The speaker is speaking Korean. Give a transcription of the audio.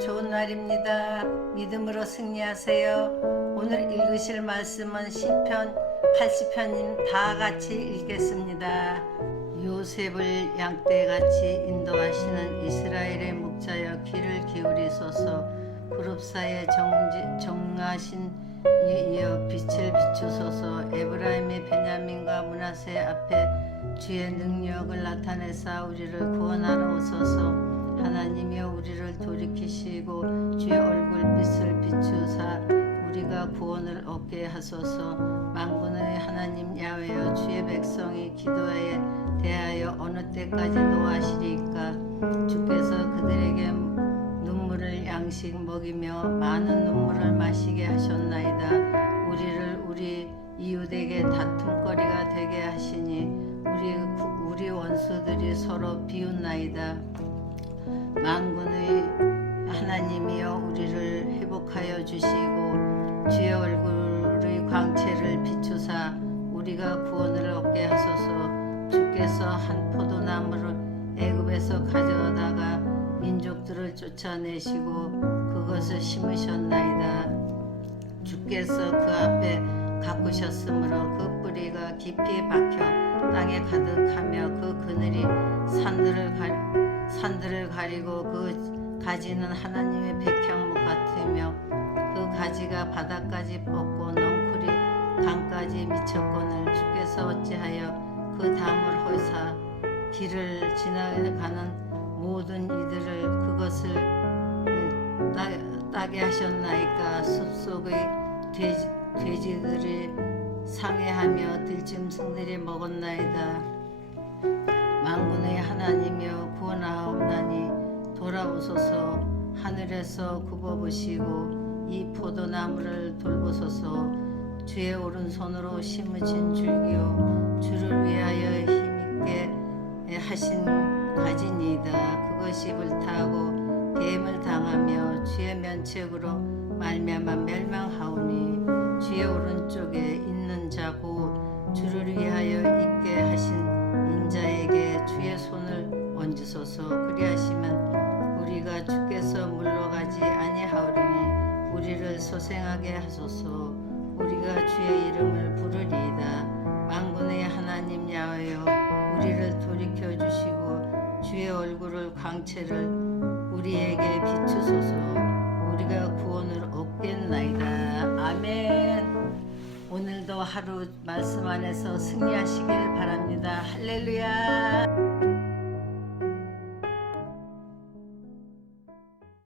좋은 날입니다. 믿음으로 승리하세요. 오늘 읽으실 말씀은 시편 80편임 다 같이 읽겠습니다. 요셉을 양떼같이 인도하시는 이스라엘의 목자여 귀를 기울이소서 그룹 사이에 정하신 이어 빛을 비추소서 에브라임의 베냐민과 문하세 앞에 주의 능력을 나타내사 우리를 구원하러 오소서 돌이키시고 주의 얼굴빛을 비추사 우리가 구원을 얻게 하소서. 만군의 하나님 야외여 주의 백성이 기도에 대하여 어느 때까지 노하시리까? 주께서 그들에게 눈물을 양식 먹이며 많은 눈물을 마시게 하셨나이다. 우리를 우리 이웃에게 다툼거리가 되게 하시니 우리 구- 우리 원수들이 서로 비웃나이다. 만군의 하나님이여 우리를 회복하여 주시고 주의 얼굴의 광채를 비추사 우리가 구원을 얻게 하소서. 주께서 한 포도나무를 애굽에서 가져다가 민족들을 쫓아내시고 그것을 심으셨나이다. 주께서 그 앞에 가꾸셨으므로 그 뿌리가 깊이 박혀 땅에 가득하며 그 그늘이 산들을 가리, 산들을 가리고 그 가지는 하나님의 백향목 같으며 그 가지가 바닥까지 뻗고 넝쿨이 강까지 미쳤거늘 주께서 어찌하여 그 담을 헐사 길을 지나가는 모든 이들을 그것을 따, 따게 하셨나이까 숲속의 돼지, 돼지들이 상해하며 들짐승들이 먹었나이다. 만군의 하나님이여 구원하옵나니 돌아오소서. 하늘에서 굽어보시고 이 포도나무를 돌보소서. 주의 오른손으로 심으신 줄기요. 주를 위하여 힘있게 하신 가지니이다. 그것이 불타고 뱀을 당하며 주의 면책으로 말미암아 멸망하오니 주의 오른쪽에 있는 자고 주를 위하여 있게 하신 인자에게 주의 손을 얹으소서. 그리하 소생하게 하소서. 우리가 주의 이름을 부르리이다. 만군의 하나님 야외여 우리를 돌이켜 주시고 주의 얼굴을 광채를 우리에게 비추소서. 우리가 구원을 얻겠나이다. 아멘. 오늘도 하루 말씀 안에서 승리하시길 바랍니다. 할렐루야